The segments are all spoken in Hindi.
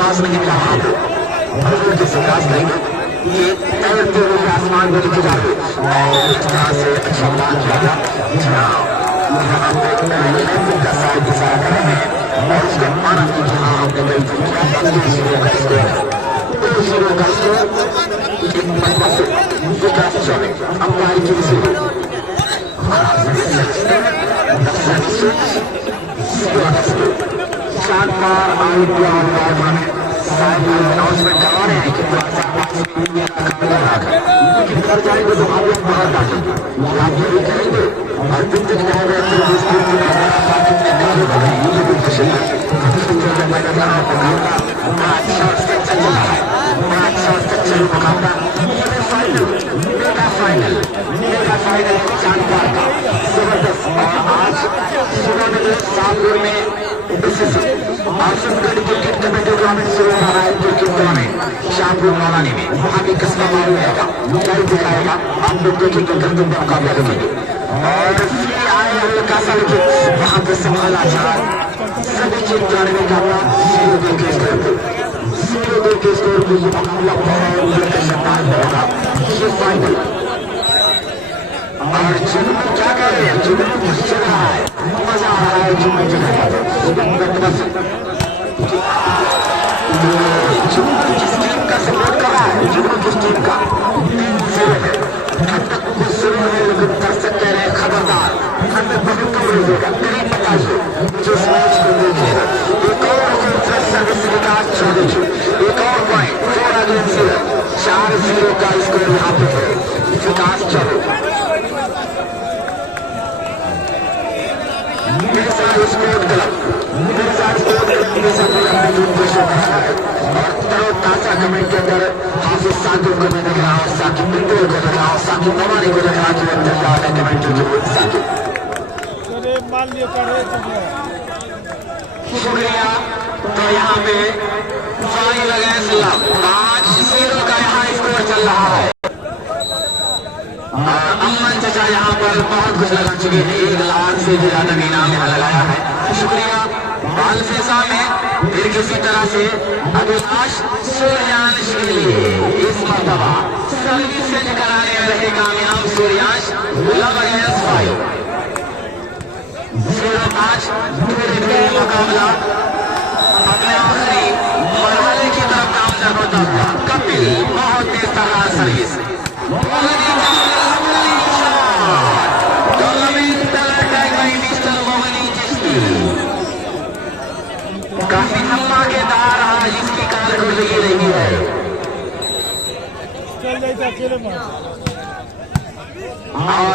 पास नहीं मिला हाथ के विकास नहीं ये तैरते हुए आसमान में लेके जाए और इस तरह से अच्छा मान जाता यहाँ पे का साथ इशारा कर रहे हैं और उसके माना कि जहाँ हमने गई थी शुरू का स्कोर विकास चले अंपायर की शुरू चार बार आउट अनाउंसमेंट करवा रहे हैं कि लेकिन कर जाएंगे तो हम लोग बाहर डालेंगे आप ये भी कहेंगे और तुम तक कह रहे थे फाइनल चार बार का जबरदस्त और आज सुबह में शाहपुर में क्रिकेट कमेटी टूर्नामेंट शुरू हो रहा है क्रिकेट टूर्नामेंट शाहपुर मौलानी में वहाँ भी कस्बा मालूम रहेगा लाइव दिखाएगा आप लोग देखेंगे गंदम का मुकाबला देखेंगे और आए हुए का सड़क वहाँ पे संभाला जाए सभी चीज जानने का 0-2 के स्कोर पे 0-2 के स्कोर पे ये मुकाबला बहुत शानदार होगा ये फाइनल और जुनून क्या कर रहे हैं जुनून कुछ चल रहा है मजा आ रहा है जुनून जगह जुनून किस टीम का सपोर्ट कर रहा है जुनून किस टीम का शुरू है लेकिन दर्शक कह रहे हैं खबरदार हमें बहुत कम रहेगा करीब 50 जो इस मैच को देखेगा एक और सर्विस विकास चौधरी एक और पॉइंट 4 अगेंस्ट 0 का स्कोर यहाँ पे है विकास चौधरी मेरे साथ स्पोर्ट क्लब मेरे साथ स्पोर्ट क्लब के साथ और ताजा कमेंट के अंदर हाफिज साकिब को मैं देख रहा हूँ साकिब बिंदु को देख रहा हूँ साकिब मवानी को देख रहा हूँ कमेंट साकिब शुक्रिया तो यहाँ पे 5-0 का यहाँ स्कोर चल रहा है अम्मन चाचा यहाँ पर बहुत कुछ लगा चुके हैं 1 लाख से भी ज्यादा इनाम यहाँ लगाया है शुक्रिया बालफेसा में फिर किसी तरह से अभिलाष सूर्यांश के लिए इस मरतबा सर्विस से कराने में रहे कामयाब सूर्यांश लव अगेंस्ट 5 धीरे मुकाबला अपने आखिरी मरहले की तरफ कामयाब होता हुआ कपिल बहुत तेज तरह सर्विस काफी धमाकेदार रहा इसकी कारकर्दगी रही है और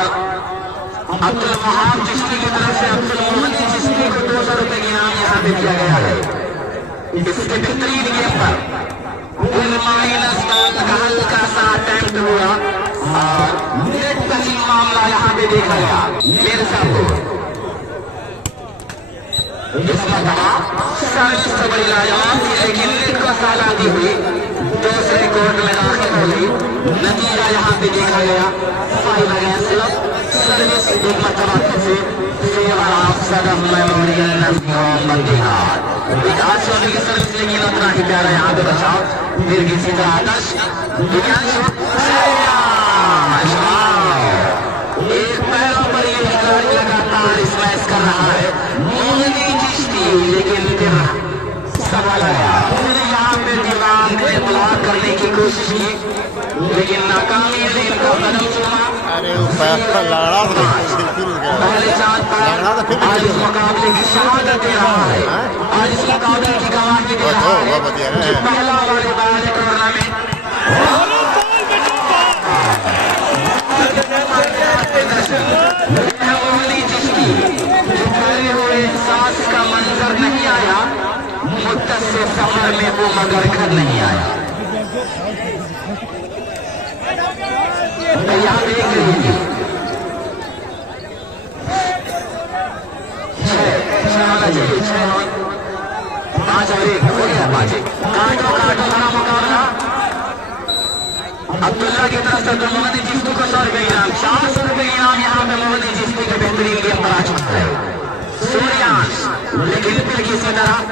अब्दुल वहाब चिश्ती की तरफ से अब्दुल मोहम्मद चिश्ती को 200 रुपए की इनाम यहाँ पे दिया गया है इसके बेहतरीन गेम पर का हल्का सा अटेम्प्ट हुआ और नेट टचिंग मामला यहाँ पे देखा गया मेरे साथ इस मरतबा सर्विस तो बड़ी लाजवाब थी लेकिन नेट को साला दी हुई दूसरे कोर्ट में दाखिल हो गई नतीजा यहाँ पे देखा गया 5 अगेंस्ट 0 सर्विस एक मरतबा से फेवर ऑफ सदफ मेमोरियल नजर बंदीहार विकास चौधरी की सर्विस लेकिन उतना ही प्यारा यहाँ पे बचाओ फिर किसी तरह आदर्श एक पैरों पर ये खिलाड़ी लगातार स्मैश कर रहा है मोहनी चिश्ती लेकिन फिर सवाल आया यहाँ पे दीवार ने ब्लॉक करने की कोशिश की लेकिन नाकामी ने इनका कदम चुमा पहले 4 आज इस मुकाबले की शहादत दे रहा है आज इस मुकाबले की गवाही दे रहा है पहला वाले बार टूर्नामेंट सांस का मंजर नहीं आया मुद्दत से सफर में वो मगर घर नहीं आया यहाँ देख लीजिए 5 और 1 हो गया 5 काटो भरा मुकाबला अब्दुल्ला की तरफ से मोहम्मद चिश्ती को 100 रुपए इनाम 400 रुपए इनाम यहाँ पे मोहम्मद चिश्ती के बेहतरीन गेम पर आ चुका है तरफ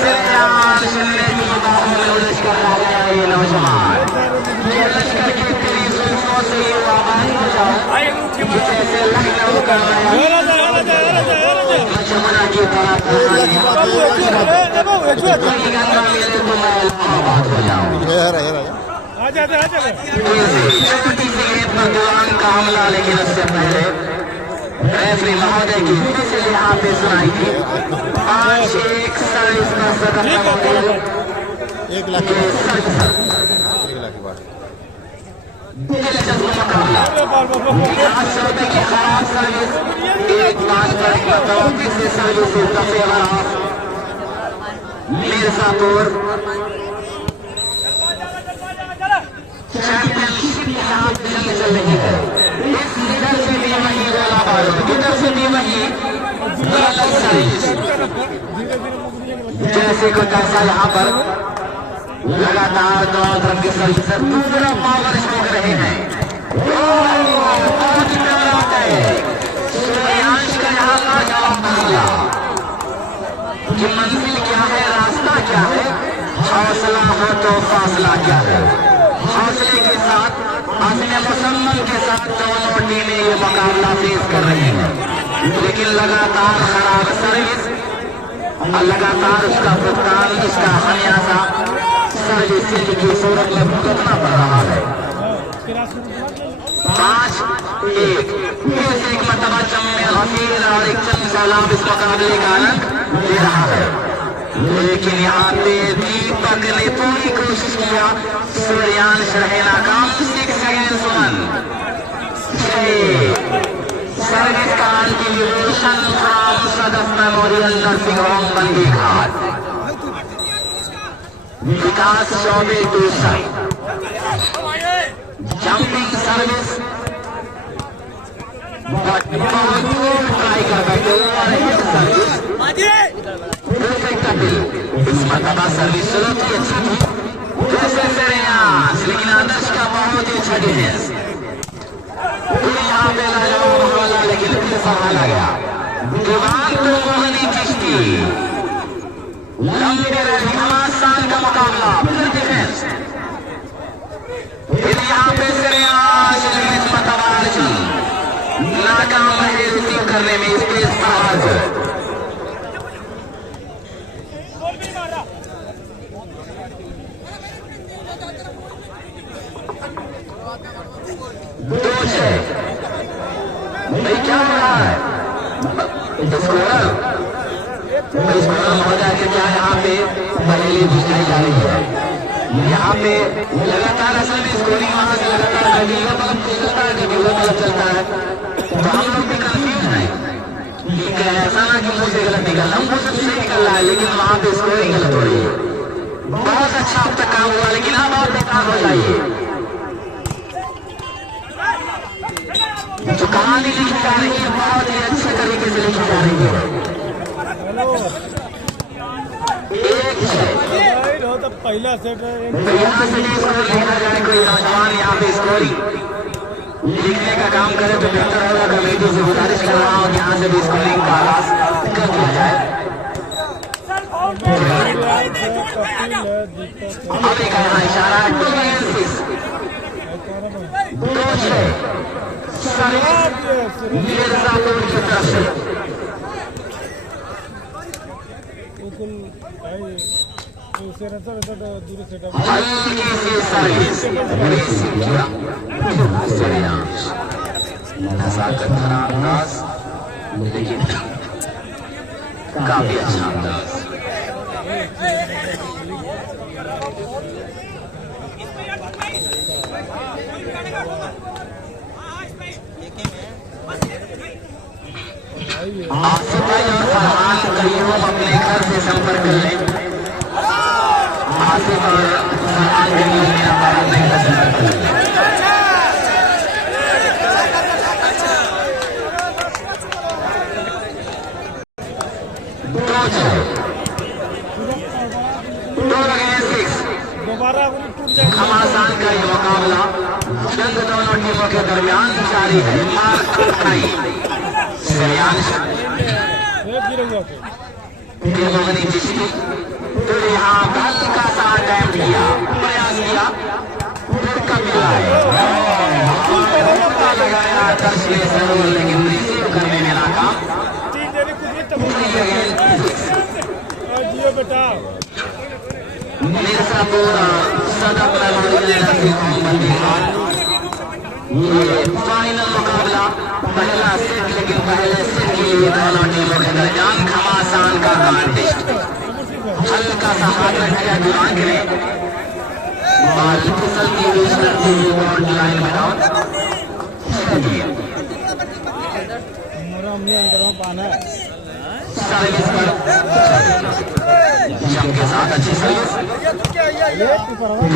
श्रेयांश ने बाहों में उलझ कर रह गया ये नौजवान। ये लश्कर की तेरी जुल्फों से ये आवाज हो जाओ जैसे लखनऊ का जमुना की तरफ गंगा मेरे तो मैं इलाहाबाद हो जाऊं। छोटी सी गेंद पर दीवान का हमला, लेकिन उससे पहले रेफरी महोदय की मिसल यहाँ पे सुनाई थी। 5-1 सर्विस का सदन महोदय 1 लाख की बात दिलचस्प मुकाबला। 500 रुपए की खराब सर्विस, 1-5 पर बताओ किसी service is the favour of Mirzapur. Championship यहाँ जंग चल रही है। इस इधर से भी वही गोला बारूद, इधर से भी वही गलत सर्विस। जैसे कुछ ऐसा यहाँ पर लगातार दोनों तरफ की सर्विस दूसरा पावर छोड़ रहे हैं। बहुत प्यारा है सूर्यांश का यहाँ का जवाब मामला कि मंजिल क्या है, रास्ता क्या है, हौसला हो तो फासला क्या है। हौसले के साथ, अज़्म मुसम्मम के साथ दोनों टीमें ये मुकाबला फेस कर रही हैं, लेकिन लगातार खराब सर्विस और लगातार उसका भुगतान, उसका खमियाजा सर्विस की सूरत में भुगतना पड़ रहा है। 5-1 फिर से एक मरतबा जम्मे गफीर और एक चंद सैलाब इस मुकाबले का आनंद ले रहा है, लेकिन यहाँ पे दीपक ने पूरी कोशिश किया। सूर्यांश रहे नाकाम। 6 सेकेंड्स 1 सर्विस का continuation from Sadaf memorial nursing home Bandi Ghat. Vikas Chaubey two side jumping service, try कर बैठे सर्विस परफेक्ट अपील। इस मरतबा सर्विस शुरू की अच्छी थी, जैसे श्रेयांश, लेकिन आदर्श का बहुत ही अच्छा डिफेंस। यहाँ पे लाजवाब हमला, लेकिन फिर संभाला गया। दीवान तो मोहनी चिश्ती, लंबे रहे घमासान का मुकाबला, फिर डिफेंस। फिर यहाँ पे श्रेयांश, लेकिन इस मरतबा अर्जुन नाकाम रहे रिसीव करने में। स्पेस पर क्या हो रहा है महोदय के क्या यहाँ पे पहली बुझाई जा रही है। यहाँ पे लगातार असल में स्कोरिंग वहां से लगातार गगीला बल्ब चलता है, गगीला बल्ब चलता है, तो हम लोग भी कंफ्यूज हैं कि ऐसा ना कि मुझसे गलत निकल रहा, हमको सब सही निकल रहा है, लेकिन वहां पे स्कोरिंग गलत हो रही है। बहुत अच्छा अब तक काम हुआ, लेकिन अब और बेकार हो जाइए। जो कहानी लिखी जा रही है बहुत ही अच्छे तरीके से लिखी जा रही है। पहला सेट तो यहाँ से भी स्कोर लिखा जाए, कोई नौजवान यहाँ पे स्कोरिंग लिखने का काम करे तो बेहतर होगा। कमेटी से गुजारिश कर रहा हूँ यहाँ से भी स्कोरिंग का आगाज कर दिया जाए। अब एक यहाँ इशारा है 2-6 मिर्जापुर की तरफ से। हल्की सी सर्विस, नजाकत भरा अंदाज, लेकिन काफी अच्छा अंदाज। आसिफ भाई और फरहान करीब अपने घर से संपर्क कर लें। आसिफ और फरहान करीब मेरा बात नहीं कर सकता। घमासान का ये मुकाबला जंग दोनों टीमों के दरमियान जारी है। मार खाई श्रेयांश मोहनी चिश्ती तो यहाँ हल्का सा अटैम्प्ट किया, प्रयास किया, लगाया दर्शनीय जरूर, लेकिन रिसीव करने में नाकाम। मिर्जापुर सदर ये फाइनल मुकाबला, पहला सेट, लेकिन पहले सेट के लिए दोनों टीमों के दरमियान घमासान का कॉन्टेस्ट। हल्का सा हाथ रखा दुरान ने, बाल फिसलती हुई करती हुई बॉल लाइन में आउट। सर्विस पर जम के साथ अच्छी सर्विस,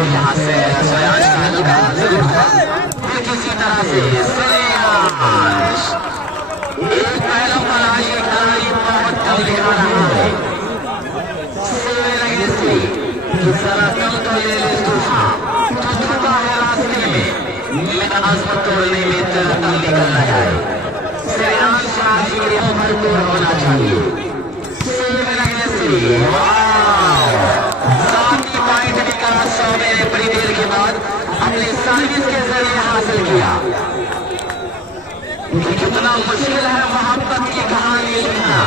यहाँ से श्रेयांश का हल्का जरूर था, फिर किसी तरह से श्रेयांश एक पहलू पर आज ये खिलाड़ी बहुत कम दिखा रहा है। जरा कम तो ले ले तो धोखा है रास्ते में, मेरा आजमत तोड़ने में तेरा दम निकल रहा है। श्रेयांश आज ये भरपूर होना चाहिए। साथी पॉइंट निकाला 100 में बड़ी देर के बाद अपने सर्विस के जरिए हासिल किया। कितना मुश्किल है मोहब्बत की कहानी लिखना,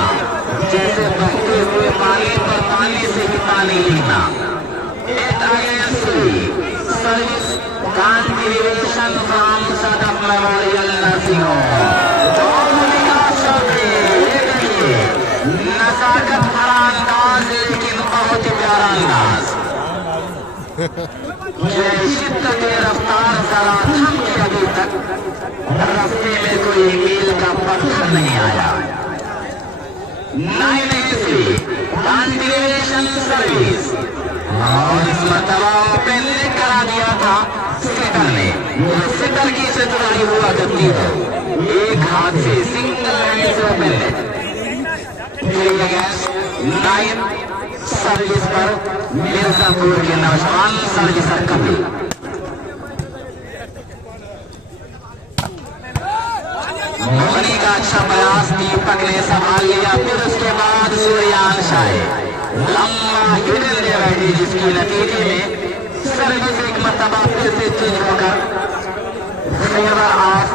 जैसे बहते हुए पानी पर पानी से ही पानी लिखना। सर्विस कॉन्ट्रीब्यूशन फ्रॉम सदर मेमोरियल नर्सिंग होम। नजाकत भरा अंदाज, लेकिन बहुत ही प्यारा अंदाज। शिद्दत रफ्तार जरा थम के अभी तक रास्ते में कोई मील का पत्थर नहीं आया। 9 कॉन्ट्रीब्यूशन सर्विस, और इस मरतबा ओपन करा दिया था सेटर ने। सेटर की चतुराई हुआ करती है, एक हाथ से सिंगल लाइन से ओपन 9 सर्विस पर मिर्जापुर के नौजवान सर्विसर कपिल। मोहनी का अच्छा प्रयास दीपक ने संभाल लिया, फिर उसके बाद सूर्यांश आए, लंबा हिडन दे बैठी, जिसकी नतीजे में सर्विस एक मरतबा फिर से चेंज होकर फेवर ऑफ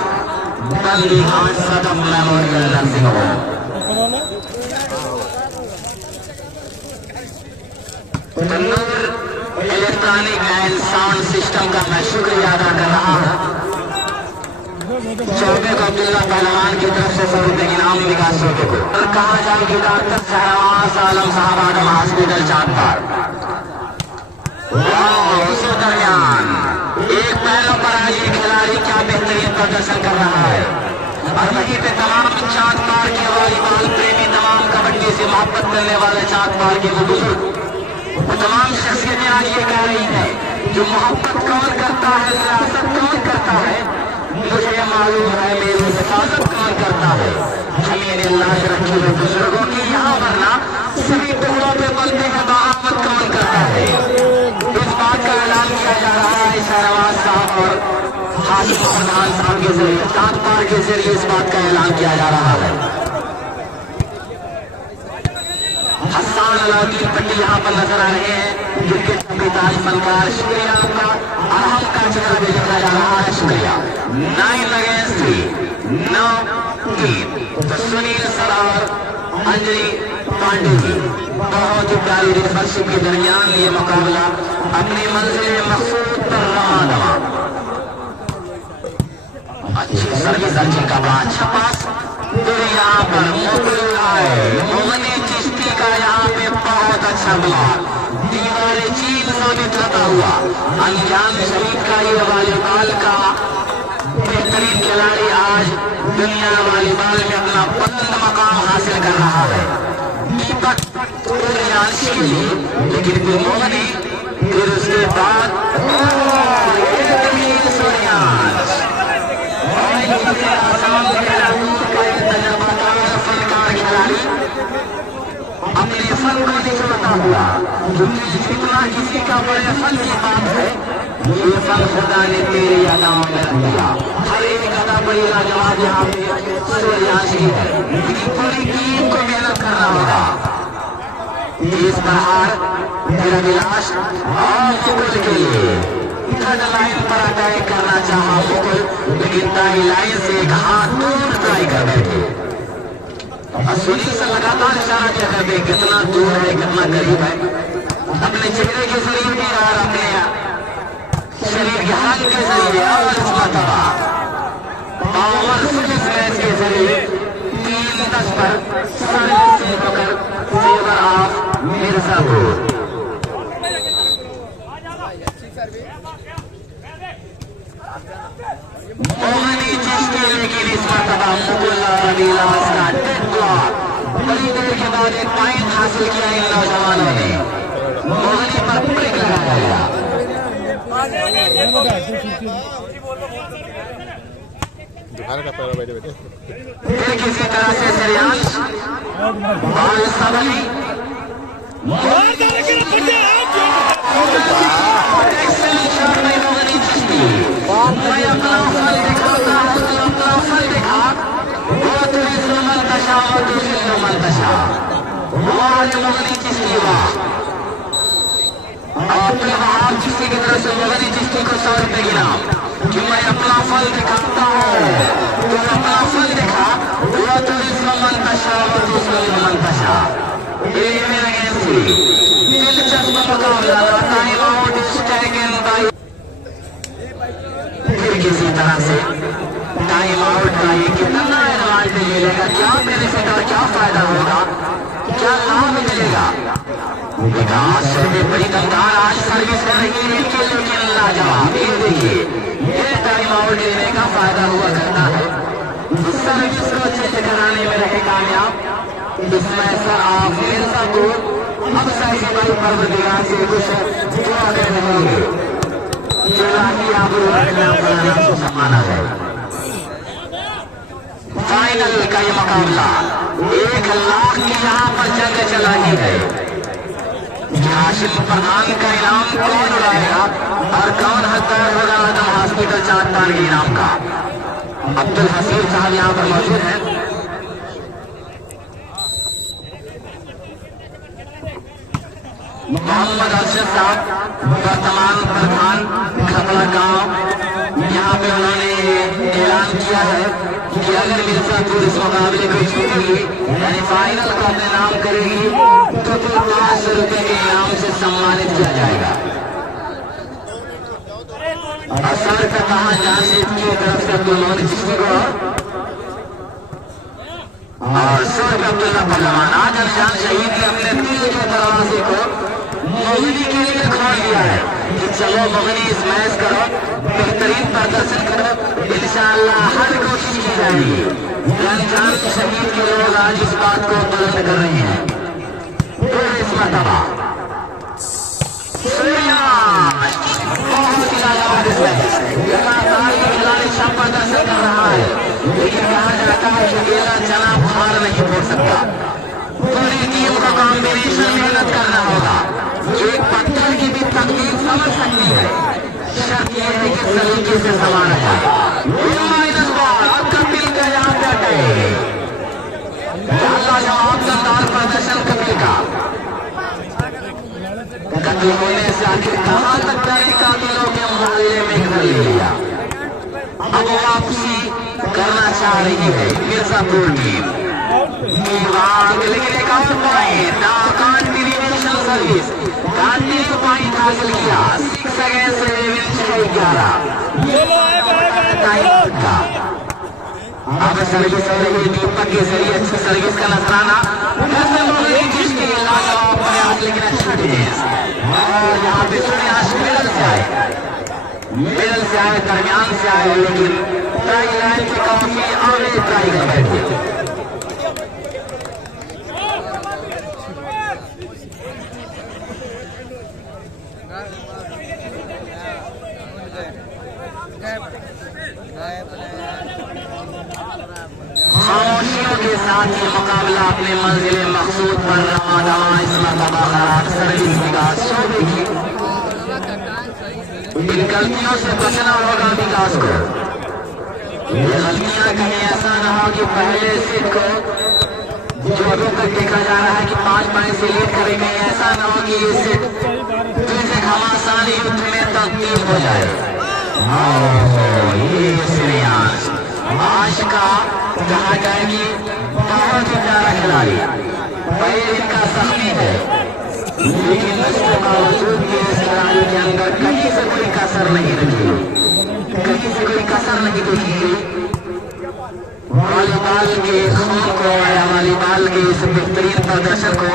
बल्ली घाट सदर memorial nursing home. Electronic and sound system का मैं शुक्रिया अदा कर रहा हूँ। चौबे को अब्दुल्ला पहलवान की तरफ से 100 रुपए इनाम विकास चौबे को। और कहा जाएगी डॉक्टर शहरवाज आलम साहब आदम हॉस्पिटल चांदपार। उस दरमियान एक पहलों पर आज ये खिलाड़ी क्या बेहतरीन प्रदर्शन कर रहा है, और वहीं पे तमाम चांदपार के वॉलीबॉल प्रेमी, तमाम कबड्डी से मोहब्बत करने वाले चांदपार के बुजुर्ग, वो तमाम शख्सियतें आज ये कह रही हैं, जो मोहब्बत कौन करता है, सियासत कौन करता है, मुझे मालूम है मेरी हिफाजत कौन करता है। हमें अल्लाह के रखे हुए बुजुर्गों की यहाँ वरना सभी टुकड़ों पे बनते हैं, बगावत कौन करता है। इस बात का ऐलान किया जा रहा है शहरवाज साहब और हाशिम प्रधान साहब के जरिए, चांदपार के जरिए इस बात का ऐलान किया जा रहा है। हसन अलाउद्दीन पटेल यहाँ पर नजर आ रहे हैं, क्रिकेट का बेताज फनकार, शुक्रिया उनका। और हम का चेहरा भी देखा जा रहा है, शुक्रिया। 9 अगेंस्ट 3 तो सुनील सरार, अंजलि पांडे जी, बहुत ही प्यारी रिफरशिप के दरमियान ये मुकाबला अपनी मंजिल मकसूद पर रवा दवा। अच्छी सर्विस, अच्छी का बड़ा अच्छा पास, फिर यहाँ पर मोहनी चिश्ती का यहाँ पे बहुत अच्छा ब्लॉक, दीवारें चीन साबित होता हुआ। अनजान शरीफ का ये वॉलीबॉल का बेहतरीन खिलाड़ी आज दुनिया वॉलीबॉल में अपना बुलंद मकाम हासिल कर रहा है। दीपक सूर्यांश के लिए, लेकिन फिर मोहनी, फिर उसके बाद सूर्यांश अपने फल को निकलता हुआ, क्योंकि जितना किसी का बड़े फल की बात है, ये फल खुदा ने तेरे अदाओं में रख दिया। हर एक अदा बड़ी लाजवाब यहाँ पे सूर्यांश की है, लेकिन पूरी टीम को मेहनत करना होगा। प्रहार तेरा विलास और मुकुल के लिए थर्ड लाइन पर अटैक करना चाहा मुकुल, लेकिन दाई लाइन से एक हाथ दूर ट्राई कर बैठे और सुनील से लगातार इशारा किया करते कितना दूर है कितना करीब है। अपने चेहरे के जरिए और अपने शरीर के हाल के जरिए और इस मरतबा पावरफुल मैच के जरिए 3-10 पर सर्विस से होकर फेवर ऑफ मिर्जापुर। मोहनी चिश्ती लेकिन इस मरतबा मुकुल रविलास का डेड ब्लॉक, बड़ी देर के बाद एक पॉइंट हासिल किया इन नौजवानों ने। मोहनी पर ब्रेक लगाया गया। फिर किसी तरह से श्रेयांश और सबली मैं अपना फल दिखाता हूँ तो अपना फल दिखा, वो तुझे सुमन दशा वो तुझे सुमन दशा मोहनी चिश्ती अपने वहां चिश्ती की तरफ से मोहनी चिश्ती को 100 रुपए गिनाम कि मैं अपना फल दिखाता हूँ तो अपना फल दिखा, वो तुझे सुमन दशा वो तुझे सुमन दशा। दिलचस्प मुकाबला, time out is taken by. फिर किसी तरह से टाइम आउट का ये कितना एडवांटेज मिलेगा, क्या बेनिफिट और क्या फायदा होगा, क्या लाभ मिलेगा। विकास से भी बड़ी दमदार आज सर्विस कर रही है इनके, लेकिन लाजवाब ये देखिए ये टाइम आउट लेने का फायदा हुआ करता है। सर्विस को चेंज कराने में रहे कामयाब इसमें सर आप मिर्जापुर अब साहिबाई परवरदिगार से कुछ दुआ कर रहे होंगे जो राही आप नाम से समाना है। फाइनल का ये मुकाबला 1 लाख की यहाँ पर जंग चला ही है। हाशिम प्रधान का इनाम कौन उड़ाएगा और कौन हकदार होगा आदम हॉस्पिटल चांदपान के इनाम का। अब्दुल हसीब साहब यहाँ पर मौजूद हैं। मोहम्मद अरशद साहब वर्तमान प्रधान खपड़ा गांव, यहाँ पे उन्होंने ऐलान किया है कि अगर मिर्जापुर इस मुकाबले को जीतेगी यानी फाइनल का अपने नाम करेगी तो फिर 500 रुपए के इनाम से सम्मानित किया जाएगा। असर का कहा जाशिद की तरफ से अब्दुल चिश्ती को और सर अब्दुल्ला पहलवान आज अनजान शहीद ने अपने दिल के दरवाजे को मोहनी के लिए खोल दिया है कि चलो मोहनी इस मैच करो, बेहतरीन प्रदर्शन करो, इंशाअल्लाह हर कोशिश की जाएगी। अनजान शहीद के लोग आज इस बात को बुलंद कर रहे हैं। तो इस मरतबा बहुत ही लाजवाब लगातार ये खिलाड़ी अच्छा प्रदर्शन कर रहा है, लेकिन कहा जाता है कि अकेला चना भार नहीं फोड़ सकता। पूरी टीम को कॉम्बिनेशन मेहनत करना होगा। एक पत्थर की भी तकलीफ समझ सकती है, शर्त यह है कि सलीके से संभाला जाए। कपिल का यहाँ पे अटैक जवाब दमदार प्रदर्शन कपिल का। कत्ल होने से आखिर कहाँ तक जाए कातिलों के मोहल्ले में घर ले लिया। अब वापसी करना चाह रही है मिर्जापुर टीम, लेकिन एक और point continuation service continue point हासिल किया 6 सेकंड से 11। अब सर्विस हो रही है दीपक के जरिए अच्छी सर्विस का नजराना, लेकिन अच्छा डिफेंस। और यहाँ पे सूर्याश मिडल से आए दरमियान से आए, लेकिन ट्राई लाइन की काफी आगे ट्राई कर बैठे। खामोशियों के साथ ये मुकाबला अपने मंजिल मकसूद पर रवा दवा इस मरतबा खराब सर्विस विकास शोबे की। इन गलतियों से बचना होगा विकास को। ये गलतियां कहीं ऐसा न हो कि पहले से को जो अभी तक देखा जा रहा है कि 5 पॉइंट से लीड करेंगे, ऐसा न हो कि ये सेट फिर से घमासान युद्ध में तब्दील हो जाए। ये श्रेयांश आज का कहा जाए कि बहुत ही प्यारा खिलाड़ी, पहले इनका सख्ती है, लेकिन इसके बावजूद भी इस खिलाड़ी के अंदर कहीं से कोई कसर नहीं रखी, कहीं से कोई कसर नहीं देखी गई। वॉलीबॉल के खून को या वॉलीबॉल के इस बेहतरीन प्रदर्शन को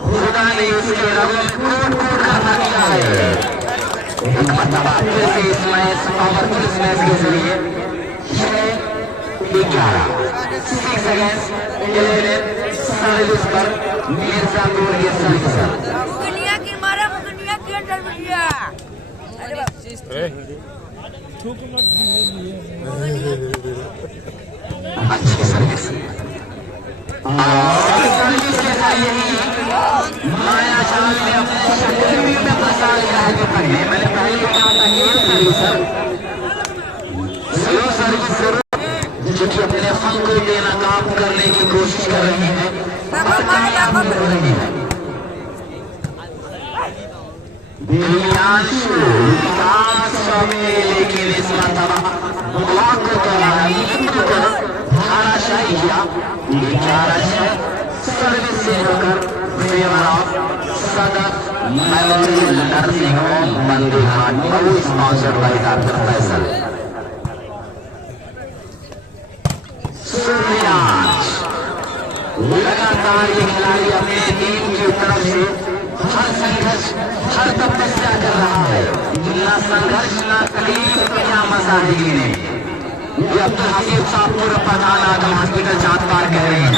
खुदा ने इसके रंगों में कूट कूट कर भर दिया है। एक मरतबा फिर से इस मैच, पावरफुल इस मैच के जरिए 6-11 6 अगेंस्ट 11 सर्विस पर मिर्जापुर के सर्विस अच्छी सर्विस सर्विस के साथ यही माया जाल ने अपने शक्ति में फंसा लिया है। जो पहले मैंने पहले कहा था ये सर्विसर स्लो सर्विस जो कि अपने फन को बेनकाब करने की कोशिश कर रही है और कामयाब हो रही है। लेकिन इस मरतबा ब्लॉक को तोड़ा, धाराशाही किया। 11 सर्विस से होकर favour of Sadar memorial nursing home Bandighat Mau, sponsored by doctor Faisal. लगातार ये खिलाड़ी अपने टीम की तरफ से हर संघर्ष, हर तपस्या कर रहा है। ना संघर्ष, ना तकलीफ, तो क्या मजा है जीने। ये अब्दुल हफीज साहब पूर्व प्रधान आदम हॉस्पिटल चाँद पार कह रहे हैं,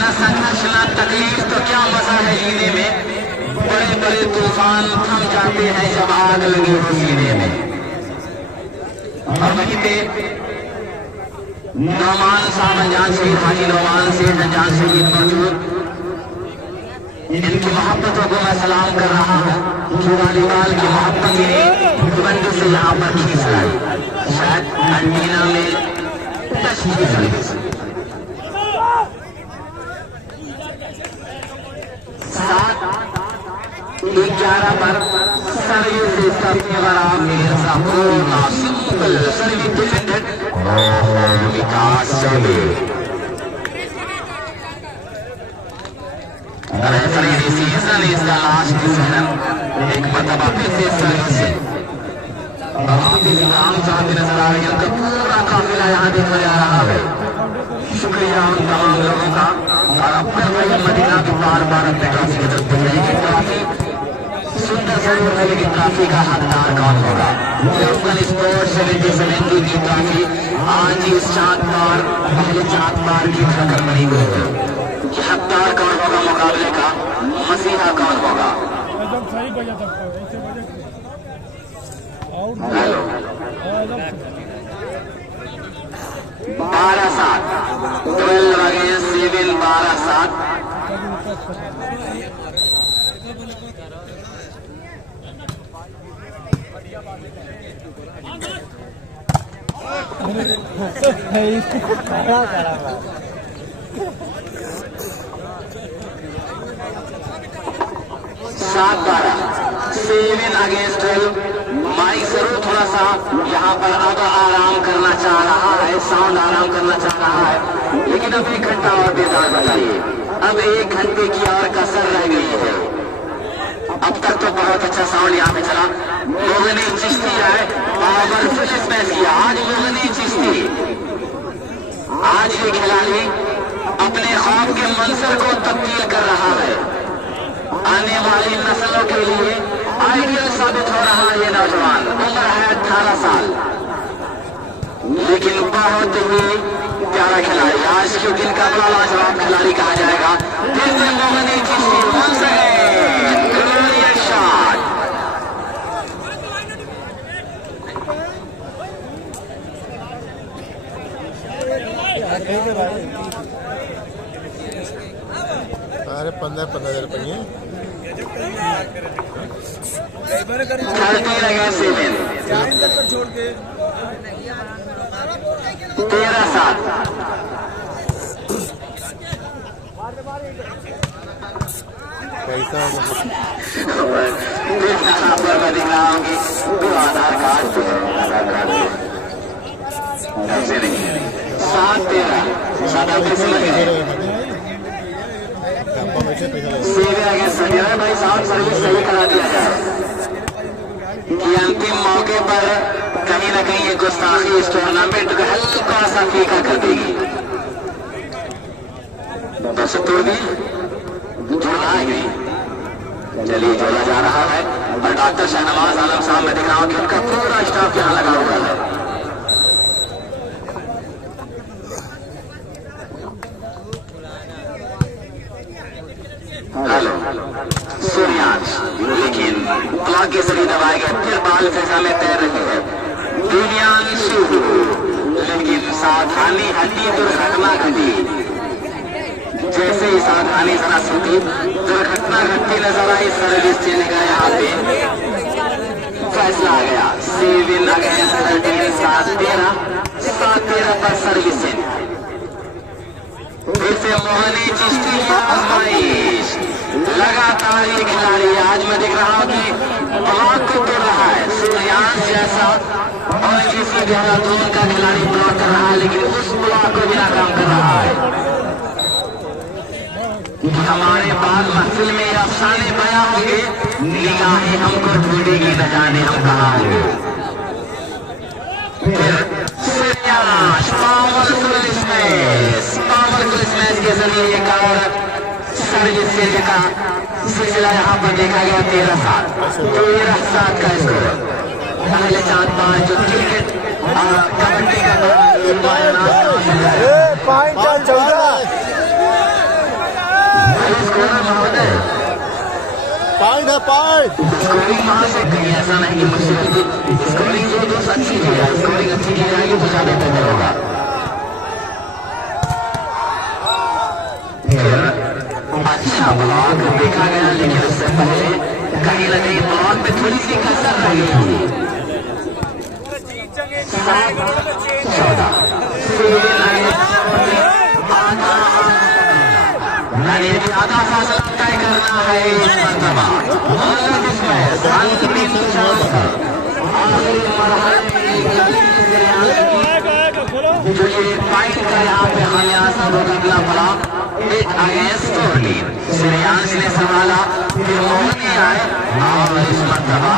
ना संघर्ष, ना तकलीफ, तो क्या मजा है जीने में। बड़े बड़े तूफान थम जाते हैं जब आग लगी हो सीने में। और वहीं पे नौमान साहब अंजान शहीद, हाजी नौमान से अंजान शहीद मौजूद, इनकी मोहब्बतों को मैं सलाम कर रहा हूँ कि वॉलीबॉल की मोहब्बत ने बंदे से यहाँ पर खींच लाई। शायद अंटीना में टच की सर्विस 7-11 पर service favour of Mirzapur simple service defended Vikas Choubey. Season इसका लास्ट डिसीजन एक मरतबा फिर से सर्विस से काम चाहते नजर आ रहे हैं। उनका पूरा काफिला यहाँ देखा जा रहा है। शुक्रिया उन तमाम लोगों का। और अपने भाई मदीना की बार बार अपने ट्रॉफी की तरफ देख रहे हैं। ट्रॉफी सुंदर जरूर है, लेकिन ट्रॉफी का हकदार कौन होगा। अफगान स्पोर्ट्स 70 की ट्रॉफी आज इस चाँद पार, पहले चाँद पार की ठक्कर बनी हुई है। हकदार कौन होगा मुकाबले का, मसीहा कौन होगा। Hello 12-7 12 against 7 12-7। Seven against 12। Mic जरूर थोड़ा सा यहाँ पर अब आराम करना चाह रहा है, साउंड आराम करना चाह रहा है, लेकिन अब 1 घंटा और बेदार बताइए। अब 1 घंटे की और कसर रह गई है। अब तक तो बहुत अच्छा साउंड यहाँ पे चला। मोगनी चिश्ती है पावरफुल मैच किया आज मोगनी चिश्ती। आज ये खिलाड़ी अपने ख्वाब के मंजर को तब्दील कर रहा है। आने वाली नस्लों के लिए आइडियल साबित हो रहा है। ये नौजवान उम्र है 18 साल, लेकिन बहुत ही प्यारा खिलाड़ी। आज के दिन का बड़ा लाजवाब खिलाड़ी कहा जाएगा। फिर से मोहनी Chishti once again, glorious shot। अरे 15 रुपये 13-7। कैसा पर मैं दिख रहा हूँ कि आधार कार्ड ऐसे नहीं 7-13 भाई साहब सर्विस सही करा दिया जाए कि अंतिम मौके पर कहीं ना कहीं ये गुस्ताखी इस टूर्नामेंट को हल्का सा फीका कर देगी। बस तोड़ दी जोड़ा है, चलिए जोड़ा जा रहा है और डॉक्टर शहनवाज आलम साहब मैं दिख रहा हूँ कि उनका पूरा स्टाफ यहाँ लगा हुआ है। हेलो सूर्यांश, लेकिन क्लॉक के सभी दबाए गए, फिर बाल फिजा में तैर रही है दिव्यांशु, लेकिन सावधानी हटी दुर्घटना घटी। जैसे ही सावधानी जरा सूती दुर्घटना घटती नजर आई। सर्विस चेंज का यहाँ पे फैसला आ गया 7 अगेंस्ट 13 7-13 पर सर्विस चेंज। फिर से मोहनी चिश्ती की आजमाइश, लगातार ये खिलाड़ी आज मैं देख रहा हूँ कि ब्लॉक को तोड़ रहा है। सूर्यांश जैसा और किसी देहरादून का खिलाड़ी ब्लॉक कर रहा है, लेकिन उस ब्लॉक को भी नाकाम कर रहा है। हमारे बाद महफिल में अफसाने बयां होंगे, निगाहें हमको ढूंढेगी न जाने हम कहाँ होंगे। पावरफुल स्मैश के जरिए एक और सर्विस चेंज का सिलसिला यहाँ पर देखा गया। 13-7 का स्कोर। पहले 4-5 जो क्रिकेट और कबड्डी का स्कोरिंग वहां से कहीं ऐसा नहीं कि मुझसे स्कोरिंग जो दोस्त अच्छी की है, स्कोरिंग अच्छी की जाएगी तो ज्यादा बेहतर होगा। अच्छा ब्लॉक देखा गया, लेकिन उससे पहले कहीं ना कहीं ब्लॉक में थोड़ी सी कसर रही थी। 14 आधा फासला तय करना है इस मरतबा। जो ये फाइट का यहाँ पे हमें मुकाबला पड़ा 8 अगेंस्ट 14। श्रेयांश ने संभाला, फिर मोहनी आए और इस मरतबा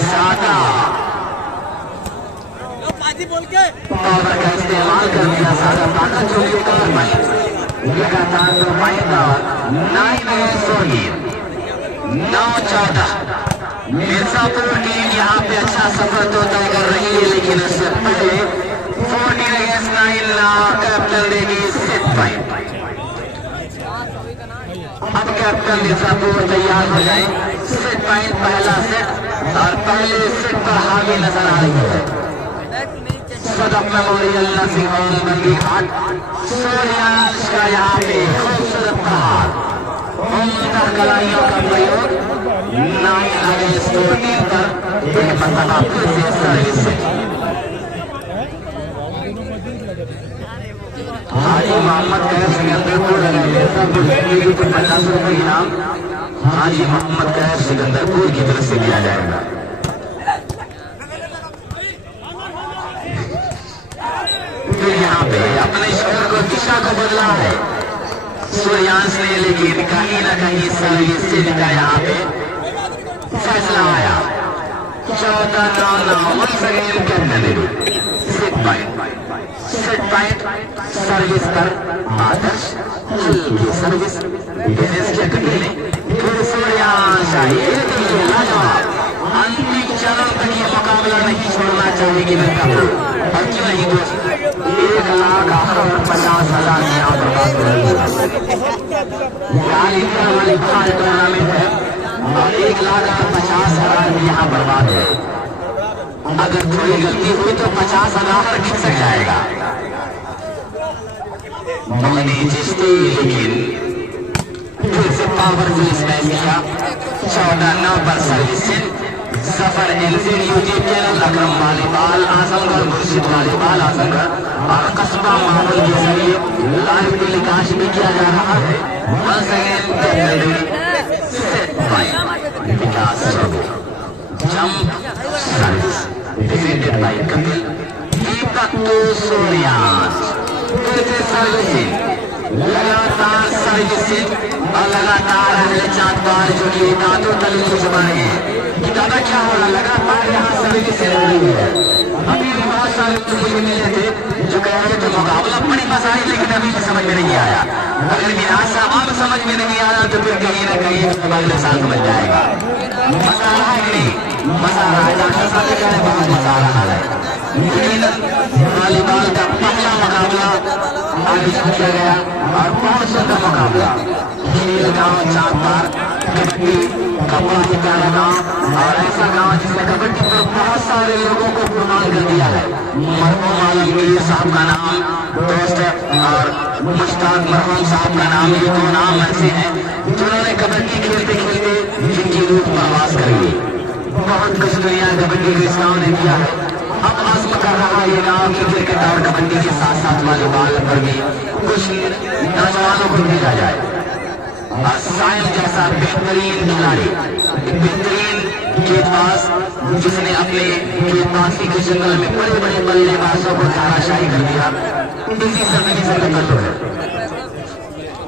ज्यादा पावर का इस्तेमाल कर दिया, ज्यादा ताकत जो लगातार 2 पॉइंट और 9 अगेंस्ट 14। 9-14 मिर्जापुर टीम यहाँ पे अच्छा सफर तो तय कर रही है, लेकिन उससे पहले 14 अगेंस्ट 9 कैप्टन देगी 6 पॉइंट। अब कैप्टन मिर्जापुर तैयार हो जाए। 6 पॉइंट पहला सेट और पहले सेट पर हावी नजर आ रही है सदफ मेमोरियल नर्सिंग होम बंगी घाट। सूर्यांश का यहाँ पे खूबसूरत प्रहार, उम्दा कलाइयों का प्रयोग 9 अगेंस्ट 14 पर एक मरतबा फिर से सर्विस से। हाजी मोहम्मद कैफ सिकंदरपुर को 50 रुपए इनाम हाजी मोहम्मद कैफ सिकंदरपुर की तरफ से दिया जाएगा। फिर यहाँ पे अपने शहर को दिशा को बदला है सूर्यांश ने, लेकिन कहीं ना कहीं सर्विस चेंज का यहाँ पे फैसला आया। 14-9 सेट पॉइंट सर्विस पर आदर्श हल्की सर्विस बिजनेस के अकेले। फिर सूर्यांश आए, लाजवाब अंतिम चरण तक ये मुकाबला नहीं छोड़ना चाहेगी मिर्जापुर। और क्यों नहीं दोस्त, 1,50,000 यहाँ बर्बाद हो रही है। इंडिया वाली खाल टूर्नामेंट है और 1,50,000 यहाँ बर्बाद है। अगर थोड़ी गलती हुई तो 50,000 खिसक जाएगा। मोहनी चिश्ती लेकिन फिर से पावरफुल स्मैश किया। 14-9 पर सर्विस से सफर एलसीड यूट्यूब चैनल अकरम वालीबाल आजमगढ़, मुर्शिद वालीबाल आजमगढ़ और कस्बा माहौल के जरिए लाइव टेलीकास्ट भी किया जा रहा है। once again ready, set by Vikas Chaudhary. Jump service defended by Kapil. Deepak to Suryansh. This is servicing. लगातार सर्विसिंग और लगातार अगले 4 बार जो कि दांतों तले से जमा रहे हैं कि दादा क्या हो रहा, लगातार यहाँ सर्विसिंग हो रही है। अभी भी बहुत सारे लोग मुझे मिले थे जो कह रहे थे मुकाबला बड़ी मजा आई, लेकिन अभी भी समझ में नहीं आया। अगर विराज साहब समझ में नहीं आया तो फिर कहीं ना कहीं अगले साल समझ जाएगा। मजा आ रहा है नहीं, मजा आ रहा है, डॉक्टर साहब कह रहे बहुत मजा आ रहा है। वॉलीबॉल का पहला मुकाबला आयोजित किया गया और बहुत सुंदर मुकाबला। खेल गांव 4 बार कबड्डी का बहुत ही प्यारा गांव और ऐसा गांव जिसने कबड्डी पर बहुत सारे लोगों को प्रमाण कर दिया है। मरहूम आलमगीर साहब का नाम दोस्त और मुश्ताक मरहूम साहब का नाम, ये 2 नाम ऐसे हैं जिन्होंने कबड्डी खेलते खेलते जिनकी रूह प्रवास करेगी। बहुत कुछ दुनिया कबड्डी को इस गाँव ने दिया है। अब आज़म कर रहा है ये गाँव की क्रिकेट और कबड्डी के साथ साथ वॉलीबॉल पर भी कुछ नौजवानों को भेजा जाए। और साइम जैसा बेहतरीन खिलाड़ी, बेहतरीन गेंदबाज जिसने अपने गेंदबाजी के जंगल में बड़े बड़े बल्लेबाजों को तानाशाही कर दिया, इसी समय से निकल है।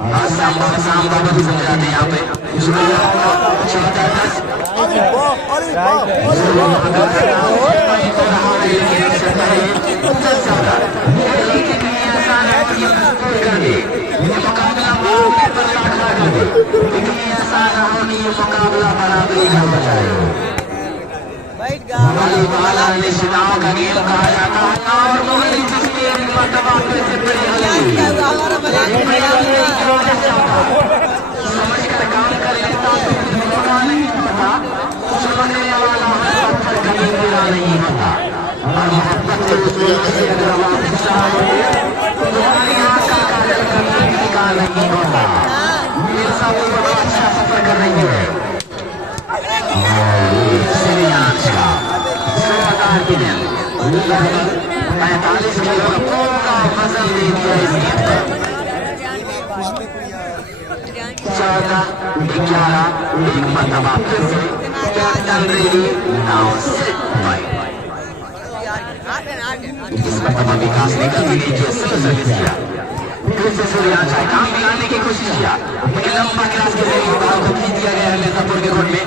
और शाम बाबा भी समझाते हैं यहाँ पे 14-10 मुकाबला बराबरी का हो जाए। वॉलीबॉल निश्चिताओं का गेम कहा जाता है और मुगली जिसकी एक मर्तबा से समझ कर काम कर लेता तो मौका नहीं होता, चमकने वाला पत्थर कभी गिरा नहीं होता। और मोहब्बत से अगर वापस चाहोगे तो तुम्हारी आंख का काजल कभी निकाल नहीं होता। ये सब बड़ा अच्छा सफर कर रही है। सूर्यांश का 45 किलो का पूरा वजन दे दिया इस गेम पर। 14-11 एक मरतबा फिर से captain ready now set by. इस मरतबा विकास ने गलती नहीं की, सर्विस किया। फिर से सूर्यांश आए, काम बिगाड़ने की कोशिश किया, लेकिन लंबा क्रॉस के जरिए बॉल को खींच दिया गया है मिर्जापुर के कोर्ट में।